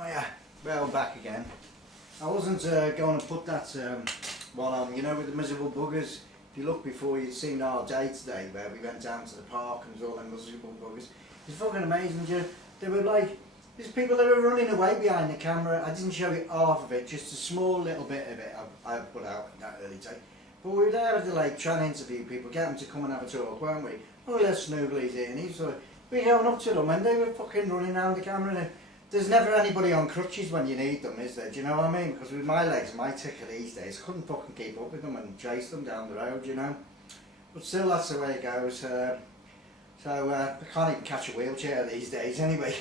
Oh yeah, well back again. I wasn't going to put that one on, you know, with the miserable buggers. If you look before, you'd seen our day today where we went down to the park and all them miserable buggers. It's fucking amazing, you know. They were like, there's people that were running away behind the camera. I didn't show you half of it, just a small little bit of it I put out in that early day. But we were there at the lake trying to interview people, get them to come and have a talk, weren't we? Oh, let's Snooglies here, and he's like, we going up to them and they were fucking running around the camera. And there's never anybody on crutches when you need them, is there? Do you know what I mean? Because with my legs, my ticker these days, I couldn't fucking keep up with them and chase them down the road, you know. But still, that's the way it goes. I can't even catch a wheelchair these days anyway,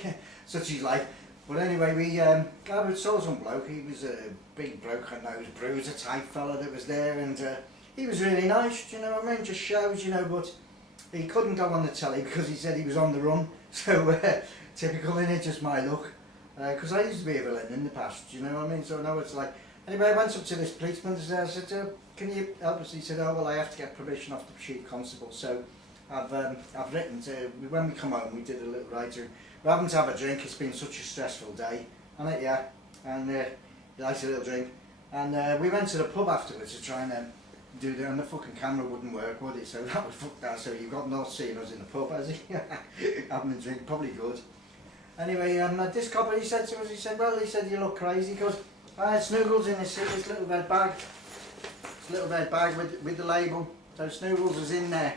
such is life. But anyway, I saw some bloke. He was a big broken nose bruiser type fella that was there, and he was really nice, do you know what I mean? Just shows, you know, but he couldn't go on the telly because he said he was on the run. So typical, innit? Just my luck. Because I used to be a villain in the past, do you know what I mean? So now it's like, anyway, I went up to this policeman and I said, can you help us? He said, oh well, I have to get permission off the chief constable. So I've written to, when we come home, we did a little writing. We're having to have a drink. It's been such a stressful day, hasn't it? Yeah. And he likes a little drink. And we went to the pub afterwards to try and do that, and the fucking camera wouldn't work, would it? So that would fuck that. So you've got not seen us in the pub, has he? Having a drink, probably good. Anyway, this copper, he said to us, he said, well, he said, you look crazy, because I had Snoogles in this little red bag. This little red bag with the label. So Snoogles was in there,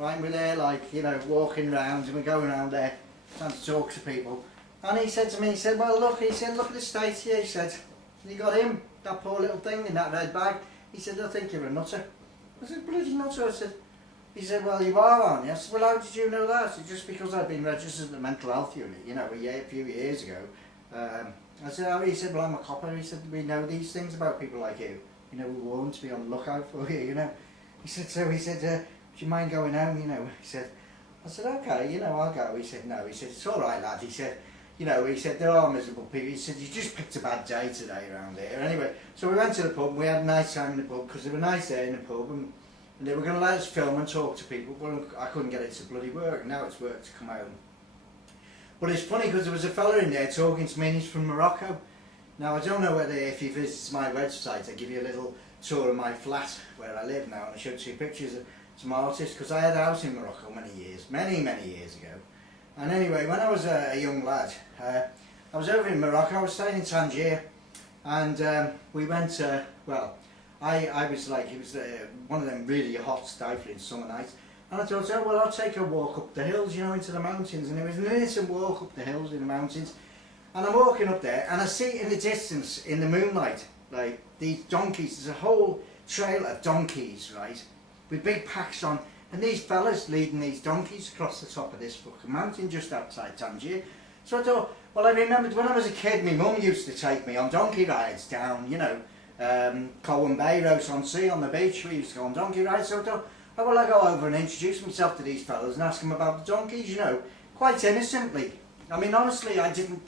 right? We're there, like, you know, walking round, and we're going around there, trying to talk to people. And he said to me, he said, well, look, he said, look at the state here, he said, you got him, that poor little thing in that red bag. He said, I think you're a nutter. I said, bloody nutter. I said, he said, well, you are, aren't you? I said, well, how did you know that? He said, just because I've been registered at the mental health unit, you know, a few years ago. I said, oh, he said, well, I'm a copper. He said, we know these things about people like you. You know, we warn to be on the lookout for you, you know. He said, so he said, do you mind going home, you know? He said, I said, okay, you know, I'll go. He said, no. He said, it's all right, lad. He said, you know, he said, there are miserable people. He said, you just picked a bad day today around here. Anyway, so we went to the pub and we had a nice time in the pub because they were nice there in the pub and they were going to let us film and talk to people, but I couldn't get it to bloody work. Now it's worked to come home. But it's funny because there was a fella in there talking to me and he's from Morocco. Now I don't know whether if you visit my website I give you a little tour of my flat where I live now and I showed you pictures of some artists because I had a house in Morocco many years ago. And anyway, when I was a young lad, I was over in Morocco. I was staying in Tangier, and we went. Well, I was like, it was one of them really hot, stifling summer nights, and I thought, oh well, I'll take a walk up the hills, you know, into the mountains. And it was an innocent walk up the hills in the mountains, and I'm walking up there, and I see in the distance, in the moonlight, like these donkeys. There's a whole trail of donkeys, right, with big packs on. And these fellas leading these donkeys across the top of this fucking mountain just outside Tangier. So I thought, well, I remembered when I was a kid, my mum used to take me on donkey rides down, you know, Colwyn Bay, Ross-on-Sea on the beach. We used to go on donkey rides. So I thought, oh, well, I go over and introduce myself to these fellas and ask them about the donkeys, you know, quite innocently. I mean, honestly, I didn't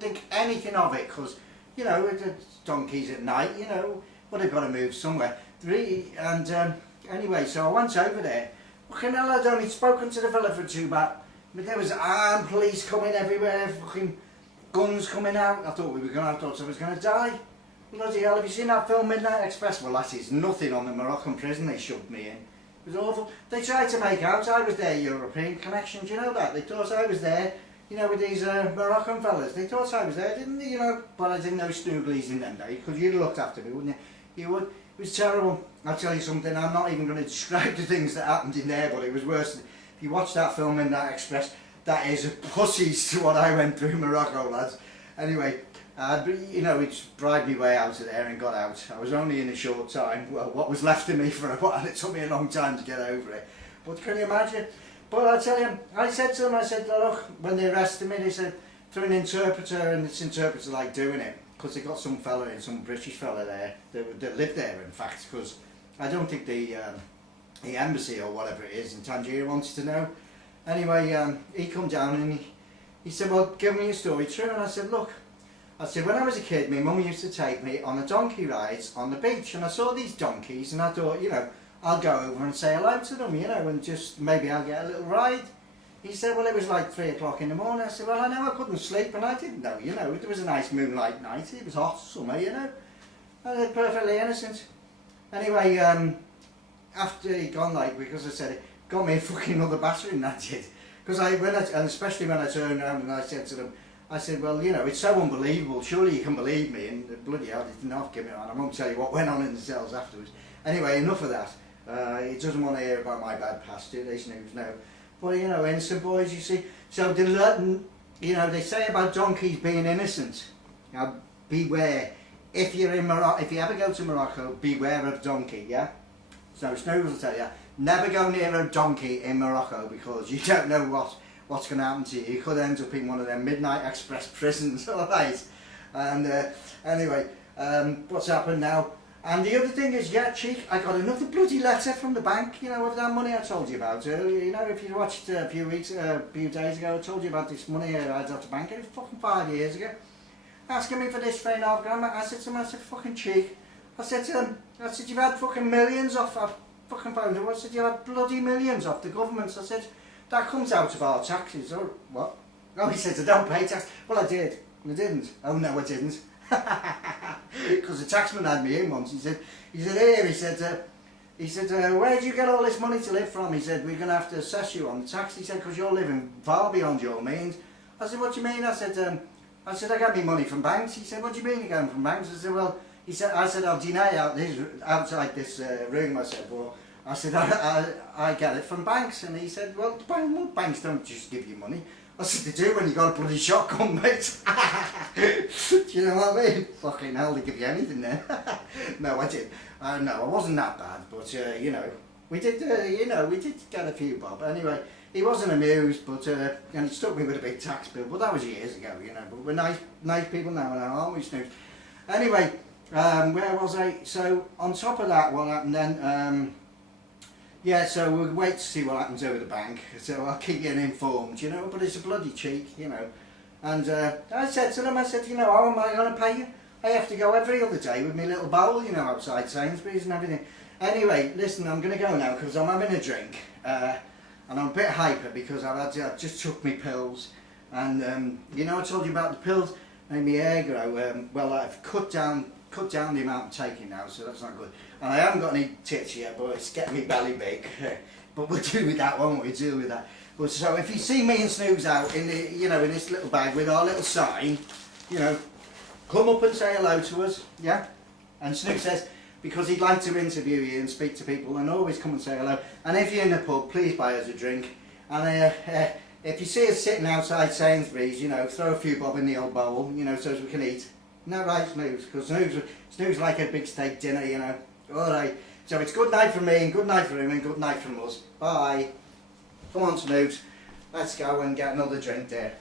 think anything of it because, you know, it's donkeys at night, you know, but they've got to move somewhere. And anyway, so I went over there. Fucking hell, I'd only spoken to the fella for but there was armed police coming everywhere, fucking guns coming out. I thought I was going to die. Bloody hell, have you seen that film Midnight Express? Well, that is nothing on the Moroccan prison they shoved me in. It was awful. They tried to make out I was their European connection, do you know that? They thought I was there, you know, with these Moroccan fellas. They thought I was there, didn't they, you know? But I didn't know Snooglies in them days, because you'd have looked after me, wouldn't you? You would. It was terrible. I'll tell you something, I'm not even going to describe the things that happened in there, but it was worse. If you watch that film in that Express, that is pussies to what I went through in Morocco, lads. Anyway, you know, it's bribed me way out of there and got out. I was only in a short time, well, what was left of me for a while. It took me a long time to get over it. But can you imagine? But I tell you, I said to them, I said, look, when they arrested me, they said, through an interpreter, and this interpreter like doing it. Because they got some fella in, some British fella there that lived there, in fact, because I don't think the embassy or whatever it is in Tangier wanted to know. Anyway, he come down and he said, well, give me your story true. And I said, look, I said, when I was a kid, my mum used to take me on a donkey rides on the beach, and I saw these donkeys, and I thought, you know, I'll go over and say hello to them, you know, and just maybe I'll get a little ride. He said, well, it was like 3 o'clock in the morning. I said, well, I know I couldn't sleep, and I didn't know, you know, it was a nice moonlight night. It was hot summer, you know. I was perfectly innocent. Anyway, after he'd gone, like, because I said it, got me a fucking another battery, and that did. Because and especially when I turned around and I said to them, I said, well, you know, it's so unbelievable, surely you can believe me, and bloody hell, they didn't have to give me on. I won't tell you what went on in the cells afterwards. Anyway, enough of that. He doesn't want to hear about my bad past, do they, Snooze? No. But, you know, innocent boys, you see. So, you know, they say about donkeys being innocent. Now, beware. If you're in Morocco, if you ever go to Morocco, beware of donkey, yeah? So, Snooze will tell you, never go near a donkey in Morocco because you don't know what's going to happen to you. You could end up in one of them Midnight Express prisons, alright? And anyway, what's happened now? And the other thing is, yeah, cheek, I got another bloody letter from the bank, you know, of that money I told you about earlier. You know, if you watched a few days ago, I told you about this money I had at the bank, it was fucking 5 years ago. Asking me for this £3.5 grand, I said to him, I said, fucking cheek. I said to him, I said, you've had fucking millions off, I fucking phoned him, I said, you've had bloody millions off the government. I said, that comes out of our taxes. Oh, what? Oh, he said, I don't pay tax. Well, I did. I didn't. Oh, no, I didn't. Because the taxman had me in once. He said, here, he said, where did you get all this money to live from? He said, we're going to have to assess you on the tax. He said, because you're living far beyond your means. I said, what do you mean? I said, I got me money from banks. He said, what do you mean you're going from banks? I said, well, I said, I'll deny outside this room. I said, well, I said, I get it from banks. And he said, well, banks don't just give you money. I said, they do when you got a bloody shotgun, mate. Do you know what I mean? Fucking hell, they give you anything then. No, I did. No, I wasn't that bad, but you know, we did get a few bob. Anyway, he wasn't amused, but and he stuck me with a big tax bill. But that was years ago, you know. But we're nice people now, aren't we, Snooze? Anyway, where was I? So on top of that, what happened then? Yeah, so we'll wait to see what happens over the bank, so I'll keep you informed, you know, but it's a bloody cheek, you know. And I said to them, I said, you know, how am I going to pay you? I have to go every other day with my little bowl, you know, outside Sainsbury's and everything. Anyway, listen, I'm going to go now because I'm having a drink, and I'm a bit hyper because I've just took my pills, and, you know, I told you about the pills, made my hair grow. Well, I've cut down the amount I'm taking now, so that's not good. And I haven't got any tits yet, but it's getting me belly big. But we'll deal with that, won't we? We'll deal with that. But so if you see me and Snooze out in the, you know, in this little bag with our little sign, you know, come up and say hello to us, yeah? And Snooze says, because he'd like to interview you and speak to people, and always come and say hello. And if you're in the pub, please buy us a drink. And if you see us sitting outside Sainsbury's, you know, throw a few bob in the old bowl, you know, so as we can eat. No, right, Snooze, because Snooze like a big steak dinner, you know. Alright, so it's good night from me, and good night from him, and good night from us. Bye. Come on, Snooze. Let's go and get another drink there.